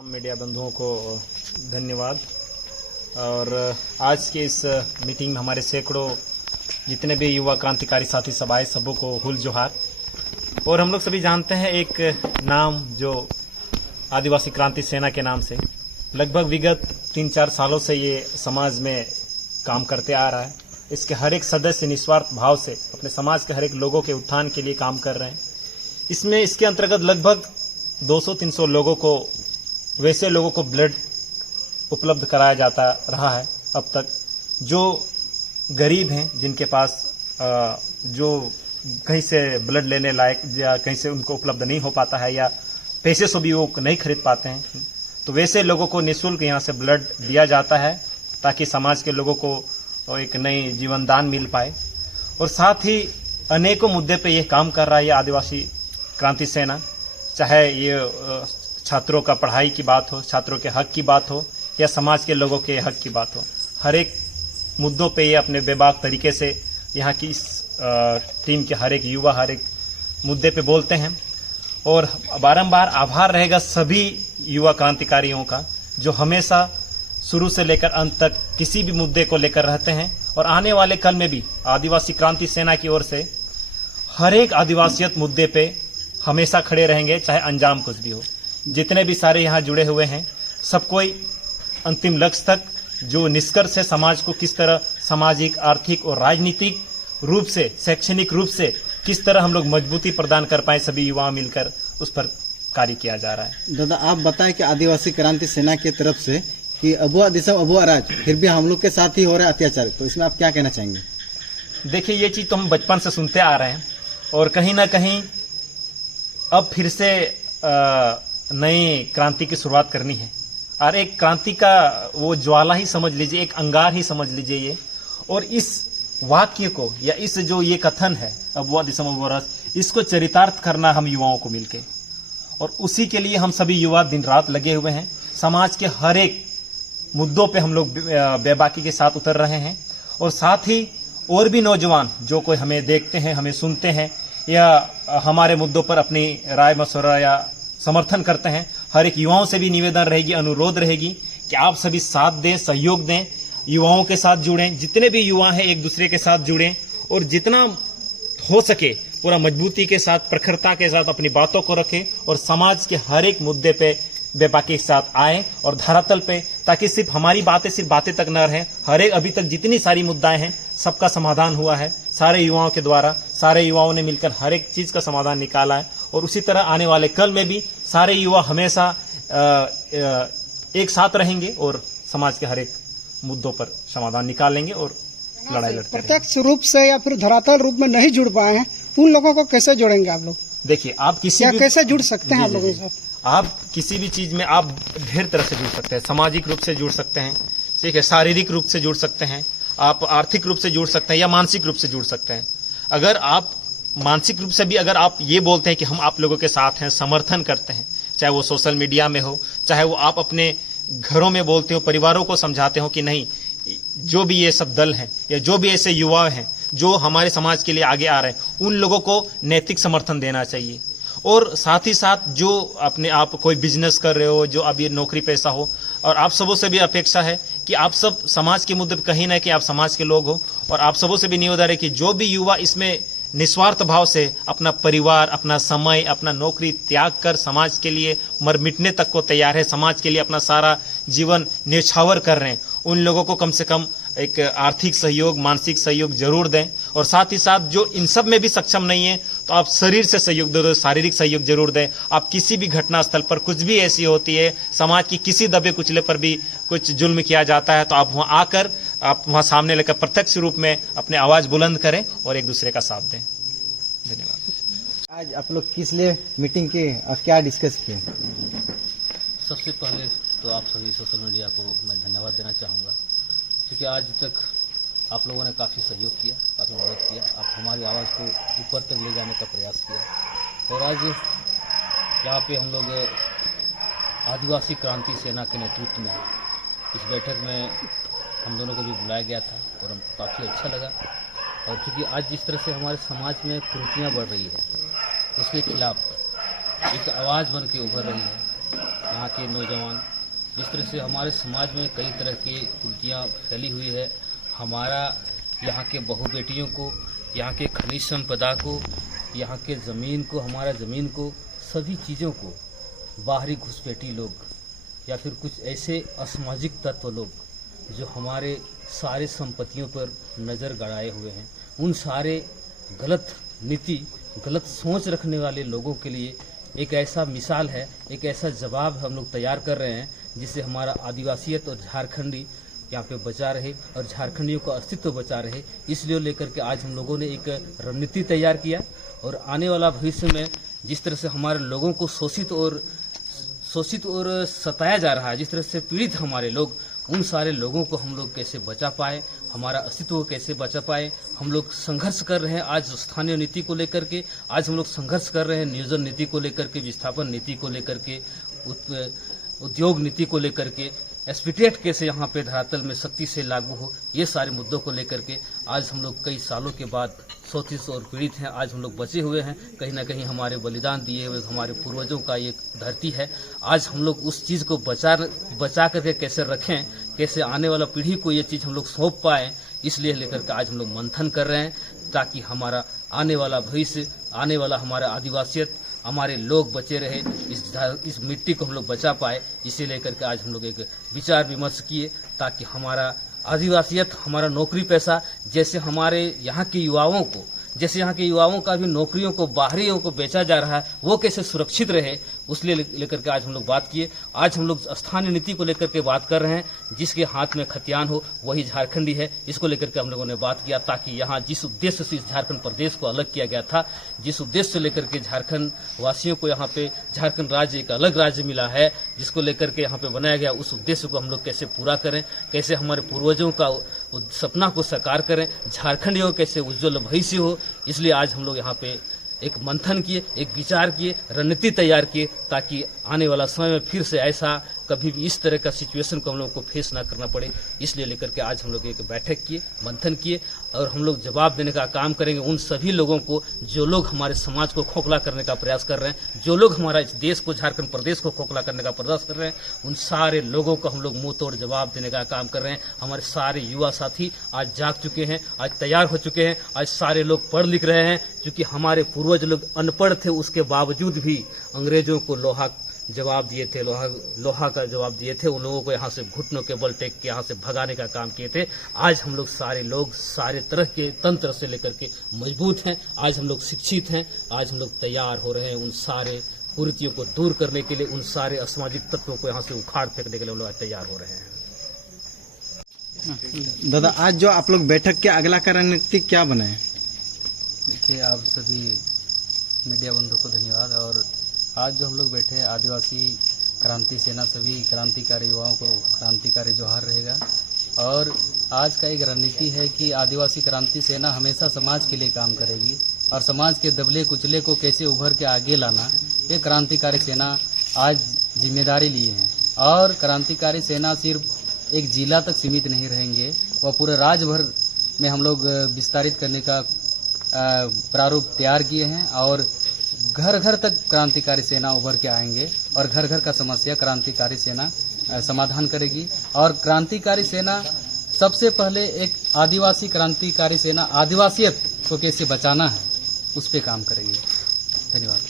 तमाम मीडिया बंधुओं को धन्यवाद। और आज के इस मीटिंग में हमारे सैकड़ों जितने भी युवा क्रांतिकारी साथी सब आए, सबों को हुल जोहार। और हम लोग सभी जानते हैं एक नाम जो आदिवासी क्रांति सेना के नाम से लगभग विगत 3-4 सालों से ये समाज में काम करते आ रहा है। इसके हर एक सदस्य निस्वार्थ भाव से अपने समाज के हर एक लोगों के उत्थान के लिए काम कर रहे हैं। इसके अंतर्गत लगभग 200-300 लोगों को, वैसे लोगों को ब्लड उपलब्ध कराया जाता रहा है अब तक, जो गरीब हैं, जिनके पास जो कहीं से ब्लड लेने लायक या कहीं से उनको उपलब्ध नहीं हो पाता है या पैसे से भी वो नहीं खरीद पाते हैं, तो वैसे लोगों को निःशुल्क यहाँ से ब्लड दिया जाता है ताकि समाज के लोगों को एक नई जीवन दान मिल पाए। और साथ ही अनेकों मुद्दे पे ये काम कर रहा है ये आदिवासी क्रांति सेना, चाहे ये छात्रों का पढ़ाई की बात हो, छात्रों के हक की बात हो या समाज के लोगों के हक की बात हो, हर एक मुद्दों पे ये अपने बेबाक तरीके से यहाँ की इस टीम के हर एक युवा हर एक मुद्दे पे बोलते हैं। और बारंबार आभार रहेगा सभी युवा क्रांतिकारियों का जो हमेशा शुरू से लेकर अंत तक किसी भी मुद्दे को लेकर रहते हैं। और आने वाले कल में भी आदिवासी क्रांति सेना की ओर से हर एक आदिवासियत मुद्दे पे हमेशा खड़े रहेंगे, चाहे अंजाम कुछ भी हो। जितने भी सारे यहाँ जुड़े हुए हैं, सब कोई अंतिम लक्ष्य तक, जो निष्कर्ष है समाज को किस तरह सामाजिक, आर्थिक और राजनीतिक रूप से, शैक्षणिक रूप से किस तरह हम लोग मजबूती प्रदान कर पाए, सभी युवा मिलकर उस पर कार्य किया जा रहा है। दादा, आप बताएं कि आदिवासी क्रांति सेना की तरफ से कि अबुआ दिसम अबुआ राज, फिर भी हम लोग के साथ ही हो रहा है अत्याचार, तो इसमें आप क्या कहना चाहेंगे? देखिए, ये चीज तो हम बचपन से सुनते आ रहे हैं और कहीं ना कहीं अब फिर से नई क्रांति की शुरुआत करनी है। और एक क्रांति का वो ज्वाला ही समझ लीजिए, एक अंगार ही समझ लीजिए ये। और इस वाक्य को या इस जो ये कथन है अबुआ दिसम अबुआ राज, इसको चरितार्थ करना हम युवाओं को मिलके, और उसी के लिए हम सभी युवा दिन रात लगे हुए हैं। समाज के हर एक मुद्दों पे हम लोग बेबाकी के साथ उतर रहे हैं। और साथ ही और भी नौजवान जो कोई हमें देखते हैं, हमें सुनते हैं या हमारे मुद्दों पर अपनी राय मशवरा या समर्थन करते हैं, हर एक युवाओं से भी निवेदन रहेगी, अनुरोध रहेगी कि आप सभी साथ दें, सहयोग दें, युवाओं के साथ जुड़ें। जितने भी युवा हैं एक दूसरे के साथ जुड़ें और जितना हो सके पूरा मजबूती के साथ, प्रखरता के साथ अपनी बातों को रखें और समाज के हर एक मुद्दे पे बेबाकी के साथ आए और धरातल पे, ताकि सिर्फ हमारी बातें सिर्फ बातें तक न रहें। हर एक अभी तक जितनी सारी मुद्दाएं हैं सबका समाधान हुआ है सारे युवाओं के द्वारा, सारे युवाओं ने मिलकर हर एक चीज का समाधान निकाला है। और उसी तरह आने वाले कल में भी सारे युवा हमेशा एक साथ रहेंगे और समाज के हर एक मुद्दों पर समाधान निकालेंगे और लड़ाई लड़ते रहेंगे। प्रत्यक्ष रूप से या फिर धरातल रूप में नहीं जुड़ पाए हैं, उन लोगों को कैसे जोड़ेंगे आप लोग? देखिए, आप किसी भी कैसे जुड़ सकते हैं आप लोगों के साथ? आप किसी भी चीज में आप ढेर तरह से जुड़ सकते हैं। सामाजिक रूप से जुड़ सकते हैं, ठीक है, शारीरिक रूप से जुड़ सकते हैं, आप आर्थिक रूप से जुड़ सकते हैं या मानसिक रूप से जुड़ सकते हैं। अगर आप मानसिक रूप से भी अगर आप ये बोलते हैं कि हम आप लोगों के साथ हैं, समर्थन करते हैं, चाहे वो सोशल मीडिया में हो, चाहे वो आप अपने घरों में बोलते हो, परिवारों को समझाते हो कि नहीं, जो भी ये सब दल हैं या जो भी ऐसे युवा हैं जो हमारे समाज के लिए आगे आ रहे हैं, उन लोगों को नैतिक समर्थन देना चाहिए। और साथ ही साथ जो अपने आप कोई बिजनेस कर रहे हो, जो अभी नौकरी पैसा हो, और आप सबों से भी अपेक्षा है कि आप सब समाज के मुद्दे पर कहीं ना कि आप समाज के लोग हो, और आप सबों से भी निवेदन है कि जो भी युवा इसमें निस्वार्थ भाव से अपना परिवार, अपना समय, अपना नौकरी त्याग कर समाज के लिए मर मिटने तक को तैयार है, समाज के लिए अपना सारा जीवन न्यौछावर कर रहे हैं, उन लोगों को कम से कम एक आर्थिक सहयोग, मानसिक सहयोग जरूर दें। और साथ ही साथ जो इन सब में भी सक्षम नहीं है तो आप शरीर से सहयोग दो, शारीरिक सहयोग जरूर दें। आप किसी भी घटना स्थल पर कुछ भी ऐसी होती है, समाज की किसी दबे कुचले पर भी कुछ जुल्म किया जाता है, तो आप वहां आकर, आप वहां सामने लेकर प्रत्यक्ष रूप में अपने आवाज बुलंद करें और एक दूसरे का साथ दें। धन्यवाद। आज आप लोग किस लिए मीटिंग की और क्या डिस्कस किए? सबसे पहले तो आप सभी सोशल मीडिया को मैं धन्यवाद देना चाहूँगा, क्योंकि आज तक आप लोगों ने काफ़ी सहयोग किया, काफ़ी मदद किया, आप हमारी आवाज़ को ऊपर तक ले जाने का प्रयास किया। और आज यहाँ पे हम लोग आदिवासी क्रांति सेना के नेतृत्व में इस बैठक में हम दोनों को भी बुलाया गया था और हम काफ़ी अच्छा लगा। और क्योंकि आज जिस तरह से हमारे समाज में कुरीतियाँ बढ़ रही है, उसके खिलाफ एक आवाज़ बन के उभर रही है यहाँ के नौजवान, जिस तरह से हमारे समाज में कई तरह की कुरीतियाँ फैली हुई है, हमारा यहाँ के बहू बेटियों को, यहाँ के खनिज संपदा को, यहाँ के ज़मीन को, हमारा ज़मीन को, सभी चीज़ों को बाहरी घुसपैठी लोग या फिर कुछ ऐसे असामाजिक तत्व लोग जो हमारे सारे संपत्तियों पर नज़र गड़ाए हुए हैं, उन सारे गलत नीति, गलत सोच रखने वाले लोगों के लिए एक ऐसा मिसाल है, एक ऐसा जवाब हम लोग तैयार कर रहे हैं जिससे हमारा आदिवासियत और झारखंडी यहाँ पे बचा रहे और झारखंडियों का अस्तित्व बचा रहे। इसलिए लेकर के आज हम लोगों ने एक रणनीति तैयार किया और आने वाला भविष्य में जिस तरह से हमारे लोगों को शोषित और सताया जा रहा है, जिस तरह से पीड़ित हमारे लोग, उन सारे लोगों को हम लोग कैसे बचा पाए, हमारा अस्तित्व को कैसे बचा पाए। हम लोग संघर्ष कर रहे हैं आज स्थानीय नीति को लेकर के, आज हम लोग संघर्ष कर रहे हैं नियोजन नीति को लेकर के, विस्थापन नीति को लेकर के, उद्योग नीति को लेकर के, एसपीटेट कैसे यहाँ पे धरातल में सख्ती से लागू हो, ये सारे मुद्दों को लेकर के आज हम लोग कई सालों के बाद शोषित और पीड़ित हैं, आज हम लोग बचे हुए हैं। कहीं ना कहीं हमारे बलिदान दिए हुए हमारे पूर्वजों का एक धरती है। आज हम लोग उस चीज़ को बचा करके कैसे रखें, कैसे आने वाला पीढ़ी को ये चीज़ हम लोग सौंप पाएँ, इसलिए लेकर के आज हम लोग मंथन कर रहे हैं ताकि हमारा आने वाला भविष्य, आने वाला हमारा आदिवासियत, हमारे लोग बचे रहे, इस मिट्टी को हम लोग बचा पाए। इसे लेकर के आज हम लोग एक विचार विमर्श किए ताकि हमारा आदिवासियत, हमारा नौकरी पैसा, जैसे हमारे यहाँ के युवाओं को, जैसे यहाँ के युवाओं का भी नौकरियों को बाहरियों को बेचा जा रहा है, वो कैसे सुरक्षित रहे, उसलिए लेकर के आज हम लोग बात किए। आज हम लोग स्थानीय नीति को लेकर के बात कर रहे हैं, जिसके हाथ में खतियान हो वही झारखंडी है। इसको लेकर के हम लोगों ने बात किया ताकि यहाँ जिस उद्देश्य से इस झारखंड प्रदेश को अलग किया गया था, जिस उद्देश्य से लेकर के झारखंड वासियों को यहाँ पे झारखंड राज्य एक अलग राज्य मिला है, जिसको लेकर के यहाँ पे बनाया गया, उस उद्देश्य को हम लोग कैसे पूरा करें, कैसे हमारे पूर्वजों का सपना को साकार करें, झारखंडियों कैसे उज्जवल भविष्य हो। इसलिए आज हम लोग यहाँ पे एक मंथन किए, एक विचार किए, रणनीति तैयार किए ताकि आने वाला समय में फिर से ऐसा कभी भी इस तरह का सिचुएशन को हम लोगों को फेस ना करना पड़े। इसलिए लेकर के आज हम लोग एक बैठक किए, मंथन किए और हम लोग जवाब देने का काम करेंगे उन सभी लोगों को जो लोग हमारे समाज को खोखला करने का प्रयास कर रहे हैं, जो लोग हमारा इस देश को, झारखंड प्रदेश को खोखला करने का प्रयास कर रहे हैं, उन सारे लोगों को हम लोग मुंह तोड़ जवाब देने का काम कर रहे हैं। हमारे सारे युवा साथी आज जाग चुके हैं, आज तैयार हो चुके हैं, आज सारे लोग पढ़ लिख रहे हैं। क्योंकि हमारे पूर्वज लोग अनपढ़ थे, उसके बावजूद भी अंग्रेजों को लोहा जवाब दिए थे, लोहा का जवाब दिए थे, उन लोगों को यहाँ से घुटनों के बल टेक के यहाँ से भगाने का काम किए थे। आज हम लोग सारे लोग सारे तरह के तंत्र से लेकर के मजबूत हैं, आज हम लोग शिक्षित हैं, आज हम लोग तैयार हो रहे हैं उन सारे कुरीतियों को दूर करने के लिए, उन सारे असामाजिक तत्वों को यहाँ से उखाड़ फेंकने के लिए हम लोग तैयार हो रहे हैं। दादा, आज जो आप लोग बैठक के अगला का रणनीति क्या बनाए? देखिए, आप सभी मीडिया बंधुओं को धन्यवाद। और आज जो हम लोग बैठे हैं, आदिवासी क्रांति सेना सभी क्रांतिकारी युवाओं को क्रांतिकारी जोहार रहेगा। और आज का एक रणनीति है कि आदिवासी क्रांति सेना हमेशा समाज के लिए काम करेगी और समाज के दबले कुचले को कैसे उभर के आगे लाना, ये क्रांतिकारी सेना आज जिम्मेदारी लिए हैं। और क्रांतिकारी सेना सिर्फ एक जिला तक सीमित नहीं रहेंगे, वह पूरे राज्य भर में हम लोग विस्तारित करने का प्रारूप तैयार किए हैं और घर घर तक क्रांतिकारी सेना उभर के आएंगे और घर घर का समस्या क्रांतिकारी सेना समाधान करेगी। और क्रांतिकारी सेना सबसे पहले एक आदिवासी क्रांतिकारी सेना आदिवासियत को कैसे बचाना है, उस पर काम करेगी। धन्यवाद।